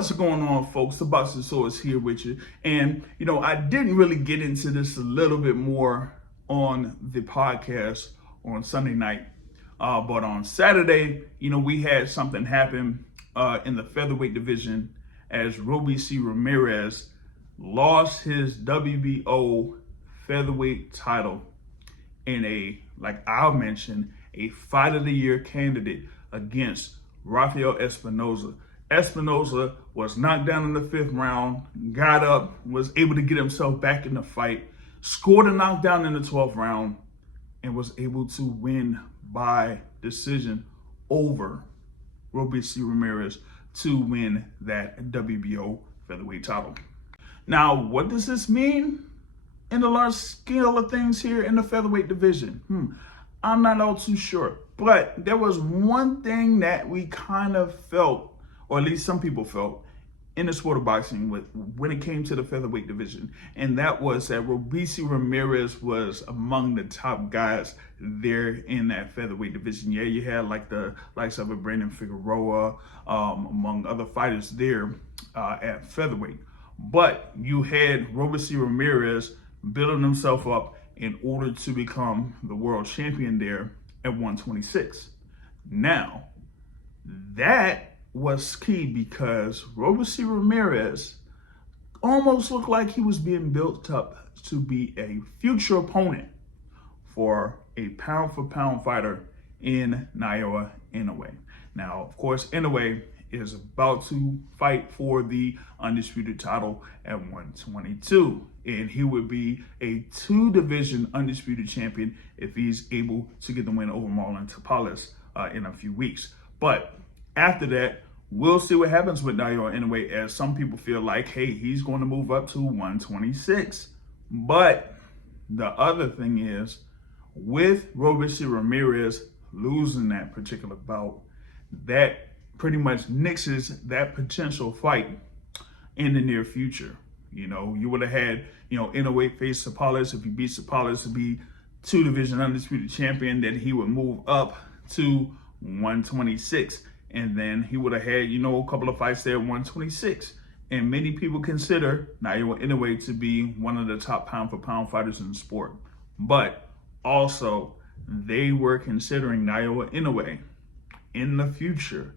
What's going on, folks? The Boxing Source here with you. And, I didn't really get into this a little bit more on the podcast on Sunday night. But on Saturday, we had something happen in the featherweight division as Robeisy Ramirez lost his WBO featherweight title in like I mentioned, a Fight of the Year candidate against Rafael Espinoza. Espinoza was knocked down in the 5th round, got up, was able to get himself back in the fight, scored a knockdown in the 12th round, and was able to win by decision over Robeisy Ramirez to win that WBO featherweight title. Now, what does this mean in the large scale of things here in the featherweight division? I'm not all too sure, but there was one thing that we kind of felt, or at least some people felt, in the sport of boxing when it came to the featherweight division, and that was that Robeisy Ramirez was among the top guys there in that featherweight division. Yeah, you had like the likes of a Brandon Figueroa, among other fighters there at featherweight, but you had Robeisy Ramirez building himself up in order to become the world champion there at 126. Now, that was key because Robeisy Ramirez almost looked like he was being built up to be a future opponent for a pound-for-pound fighter in Naoya Inoue. Now, of course, Inoue is about to fight for the undisputed title at 122, and he would be a 2-division undisputed champion if he's able to get the win over Marlon Tapales in a few weeks. But after that, we'll see what happens with Naoya Inoue, as some people feel like, hey, he's going to move up to 126. But the other thing is, with Robeisy Ramirez losing that particular bout, that pretty much nixes that potential fight in the near future. You would have had, Inoue face Tapales. If he beats Tapales to be 2-division undisputed champion, then he would move up to 126. And then he would have had, a couple of fights there at 126. And many people consider Naoya Inoue to be one of the top pound-for-pound fighters in the sport. But also, they were considering Naoya Inoue in the future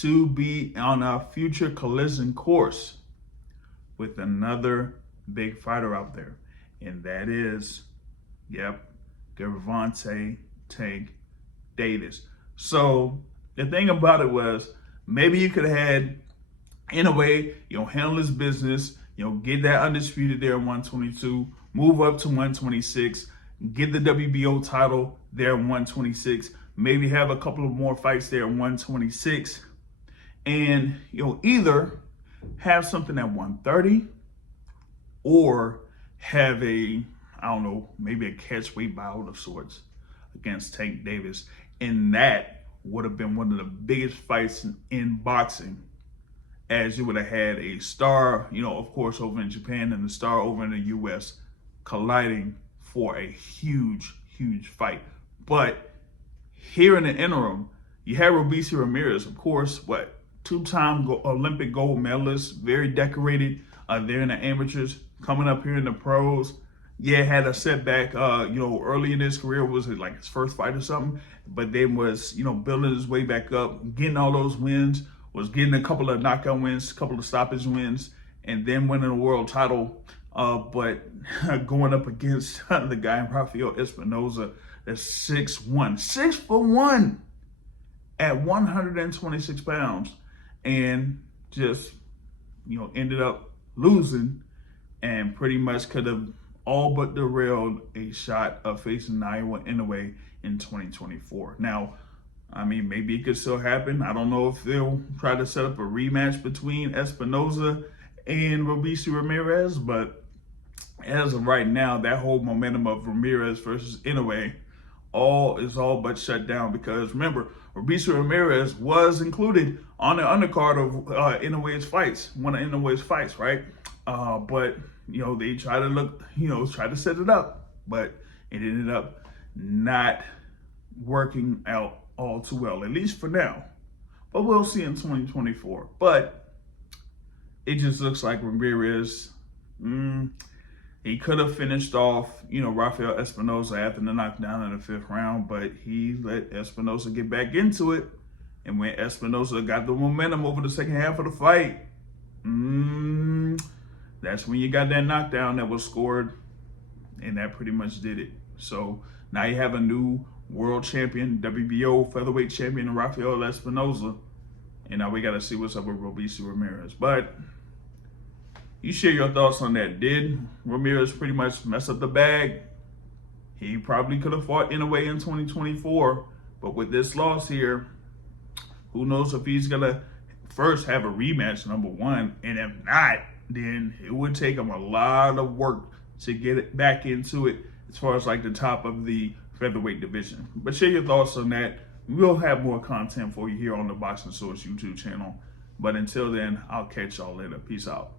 to be on a future collision course with another big fighter out there. And that is, Gervonta Tank Davis. So the thing about it was, maybe you could have had Inoue, handle his business, get that undisputed there at 122, move up to 126, get the WBO title there at 126, maybe have a couple of more fights there at 126, and either have something at 130 or have maybe a catchweight bout of sorts against Tank Davis. And that would have been one of the biggest fights in boxing, as you would have had a star, of course, over in Japan and the star over in the US colliding for a huge, huge fight. But here in the interim, you have Robeisy Ramirez, of course, 2-time Olympic gold medalist, very decorated there in the amateurs, coming up here in the pros. Yeah, had a setback, early in his career. Was it like his first fight or something? But then was, building his way back up, getting all those wins, was getting a couple of knockout wins, a couple of stoppage wins, and then winning a world title. But going up against the guy, Rafael Espinoza, that's 6'1", 6'1", at 126 pounds, and just, ended up losing, and pretty much could have all but derailed a shot of facing Naoya Inoue in 2024. Now, maybe it could still happen. I don't know if they'll try to set up a rematch between Espinoza and Robeisy Ramirez, but as of right now, that whole momentum of Ramirez versus Inoue is all but shut down, because remember, Robeisy Ramirez was included on the undercard of Inoue's fights, one of Inoue's fights, right? But they try to set it up, but it ended up not working out all too well, at least for now. But we'll see in 2024. But it just looks like Ramirez, he could have finished off, Rafael Espinoza after the knockdown in the 5th round, but he let Espinoza get back into it. And when Espinoza got the momentum over the second half of the fight, that's when you got that knockdown that was scored, and that pretty much did it. So now you have a new world champion, WBO featherweight champion, Rafael Espinoza, and now we got to see what's up with Robeisy Ramirez. But you share your thoughts on that. Did Ramirez pretty much mess up the bag? He probably could have fought Inoue in 2024, but with this loss here, who knows if he's going to first have a rematch, number one, and if not, then it would take him a lot of work to get it back into it as far as like the top of the featherweight division. But share your thoughts on that. We'll have more content for you here on the Boxing Source YouTube channel. But until then, I'll catch y'all later. Peace out.